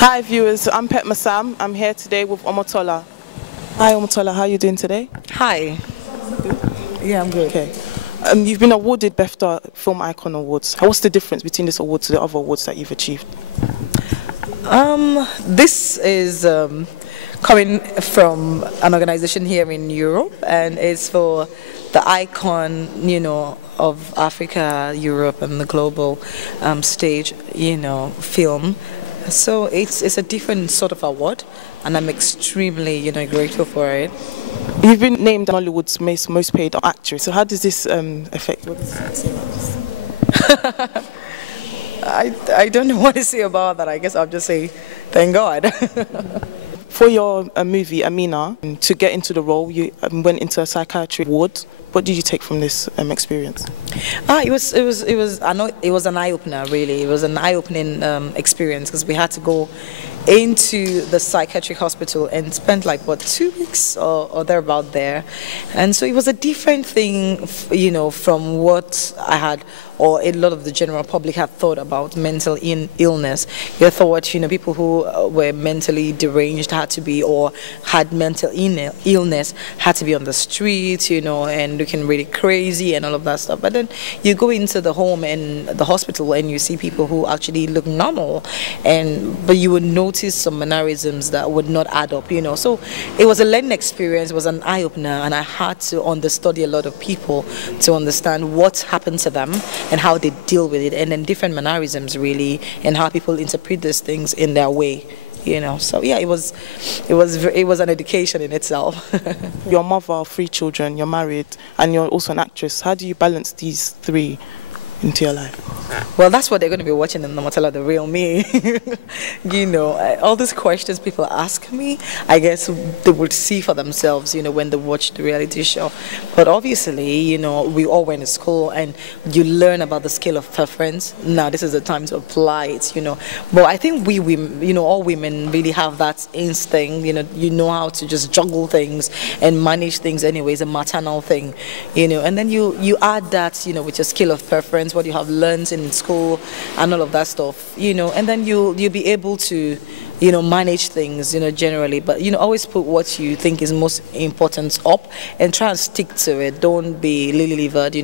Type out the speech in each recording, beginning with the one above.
Hi viewers, I'm Pet Masam. I'm here today with Omotola. Hi Omotola, how are you doing today? Hi. Yeah, I'm good. Okay. You've been awarded BEFFTA Film Icon Awards. What's the difference between this award to the other awards that you've achieved? This is coming from an organization here in Europe, and it's for the icon, of Africa, Europe, and the global stage, film. So it's a different sort of award, and I'm extremely, grateful for it. You've been named Nollywood's most paid actress. So how does this affect? What does it say about this? I don't know what to say about that. I guess I'll just say, thank God. For your movie Amina, to get into the role, you went into a psychiatry ward. What did you take from this experience? It was an eye opener, really. It was an eye opening experience because we had to go into the psychiatric hospital and spend like 2 weeks or thereabout there, and so it was a different thing, from what I had or a lot of the general public had thought about mental illness. You thought, people who were mentally deranged had to be, or had mental illness had to be on the street, and looking really crazy and all of that stuff. But then you go into the home and the hospital and you see people who actually look normal, but you would notice some mannerisms that would not add up, So it was a learning experience, it was an eye-opener, and I had to understudy a lot of people to understand what happened to them and how they deal with it, and then different mannerisms really, and how people interpret these things in their way. So yeah, it was an education in itself. You're a mother of 3 children, you're married, and you're also an actress. How do you balance these 3 into your life? Well, that's what they're going to be watching in Omotola, the real me. All these questions people ask me, I guess they would see for themselves, when they watch the reality show. But obviously, we all went to school and you learn about the scale of preference. Now, this is the time to apply it, But I think we women, all women really have that instinct, you know how to just juggle things and manage things anyways, a maternal thing, And then you add that, with your scale of preference, what you have learned in school and all of that stuff, and then you'll be able to, manage things, generally. But, always put what you think is most important up and try and stick to it. Don't be lily-livered,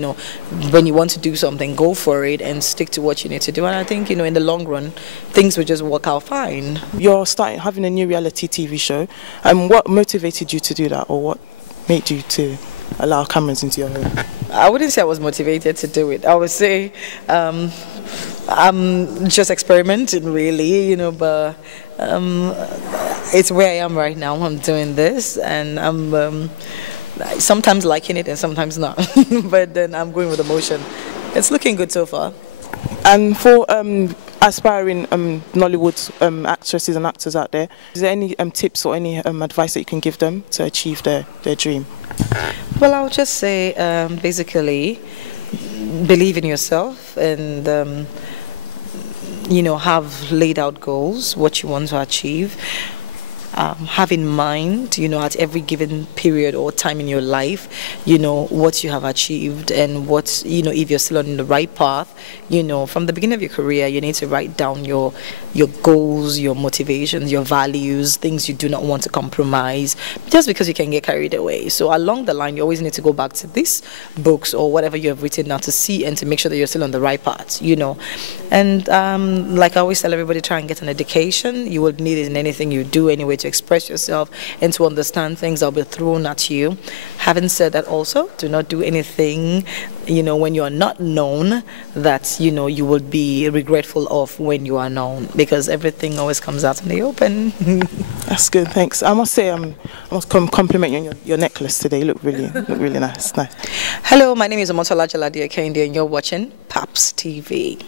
when you want to do something, go for it and stick to what you need to do. And I think, in the long run, things will just work out fine. You're having a new reality TV show. What motivated you to do that, or what made you to allow cameras into your home? I wouldn't say I was motivated to do it. I would say I'm just experimenting, really, but it's where I am right now. I'm doing this, and I'm sometimes liking it and sometimes not. But then I'm going with emotion. It's looking good so far. And for aspiring Nollywood actresses and actors out there, is there any tips or any advice that you can give them to achieve their dream? Well, I would just say, basically, believe in yourself and, have laid out goals, what you want to achieve. Have in mind, at every given period or time in your life, what you have achieved and what, if you're still on the right path, from the beginning of your career, you need to write down your goals, your motivations, your values, things you do not want to compromise, just because you can get carried away. So along the line, you always need to go back to these books or whatever you have written now to see and to make sure that you're still on the right path, And like I always tell everybody, try and get an education. You will need it in anything you do anyway, to express yourself and to understand things that will be thrown at you. Having said that, also, do not do anything, when you are not known, that, you will be regretful of when you are known, because everything always comes out in the open. That's good, thanks. I must say, I must compliment you on your necklace today. You look really nice. Nice. Hello, my name is Omotola Jalade Ekeinde, and you're watching PAPS TV.